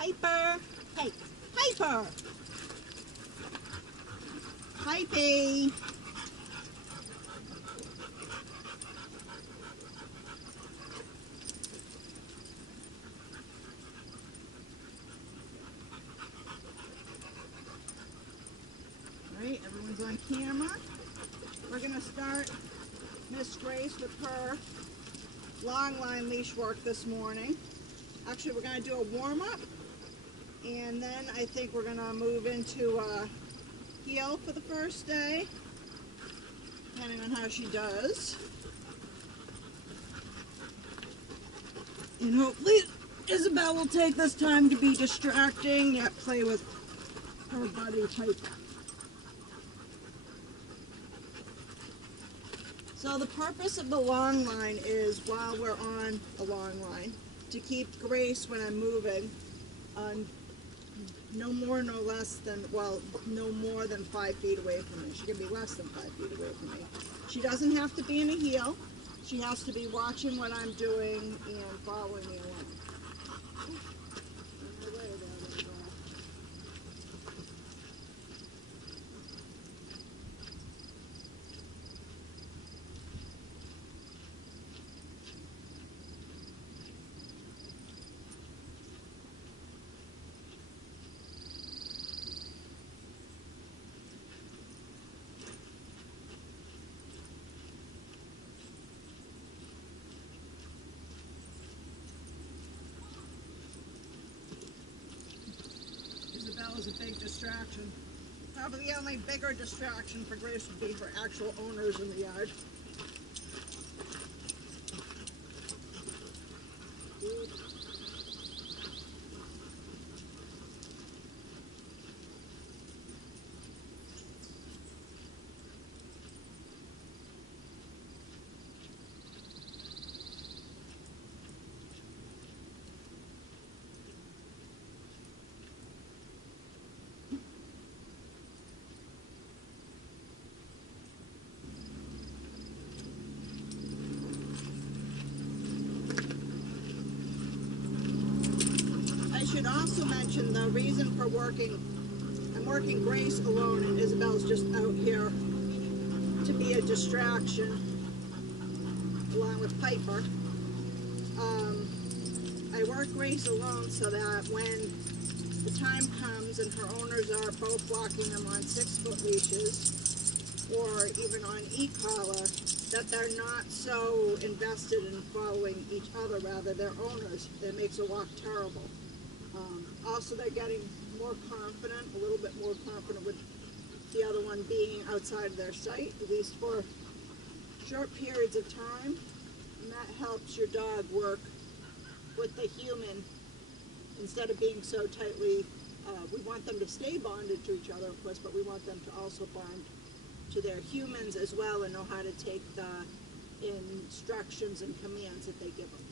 Piper. Hey, Piper. Pipey. All right, everyone's on camera. We're going to start Miss Grace with her long line leash work this morning. Actually, we're going to do a warm-up, and then I think we're going to move into heel for the first day, depending on how she does. And hopefully Isabel will take this time to be distracting, yet play with her buddy Piper. So the purpose of the long line is, while we're on a long line, to keep Grace, when I'm moving, no more, no less than, well, no more than 5 feet away from me. She can be less than 5 feet away from me. She doesn't have to be in a heel. She has to be watching what I'm doing and following me along. Isabel is a big distraction. Probably the only bigger distraction for Grace would be her actual owners in the yard. I should also mention the reason for I'm working Grace alone, and Isabel's just out here to be a distraction along with Piper. I work Grace alone so that when the time comes and her owners are both walking them on 6-foot leashes or even on e-collar, that they're not so invested in following each other, rather their owners. That makes a walk terrible. Also, they're getting more confident, a little bit more confident with the other one being outside of their sight, at least for short periods of time, and that helps your dog work with the human instead of being so tightly. We want them to stay bonded to each other, of course, but we want them to also bond to their humans as well and know how to take the instructions and commands that they give them.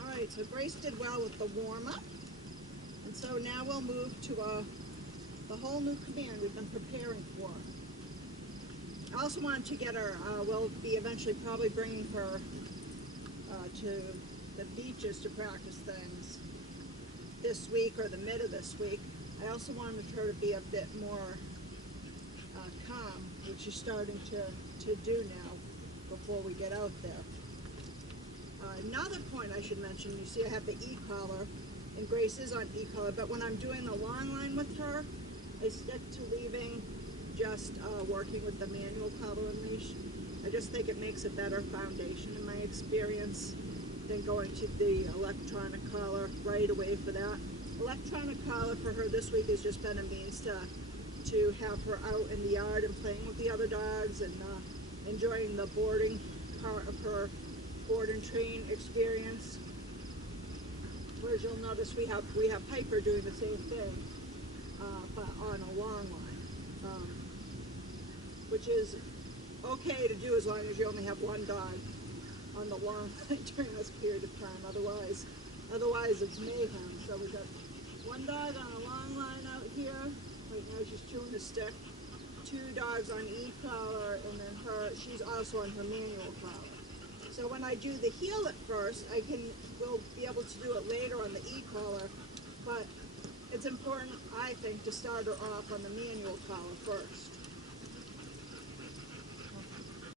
Alright, so Grace did well with the warm-up, and so now we'll move to the whole new command we've been preparing for. I also wanted to get her, we'll be eventually probably bringing her to the beaches to practice things this week or the mid of this week. I also wanted her to be a bit more calm, which she's starting to do now before we get out there. Another point I should mention, you see I have the e-collar, and Grace is on e-collar, but when I'm doing the long line with her, I stick to leaving just working with the manual collar and leash. I just think it makes a better foundation in my experience than going to the electronic collar right away for that. Electronic collar for her this week has just been a means to have her out in the yard and playing with the other dogs and enjoying the boarding part of her board and train experience. Whereas you'll notice we have Piper doing the same thing, but on a long line, which is okay to do as long as you only have one dog on the long line during this period of time. Otherwise it's mayhem. So we've got one dog on a long line out here. Right now she's chewing the stick. 2 dogs on e-collar, and then she's also on her manual collar. So when I do the heel at first, we'll be able to do it later on the e-collar, but it's important, I think, to start her off on the manual collar first.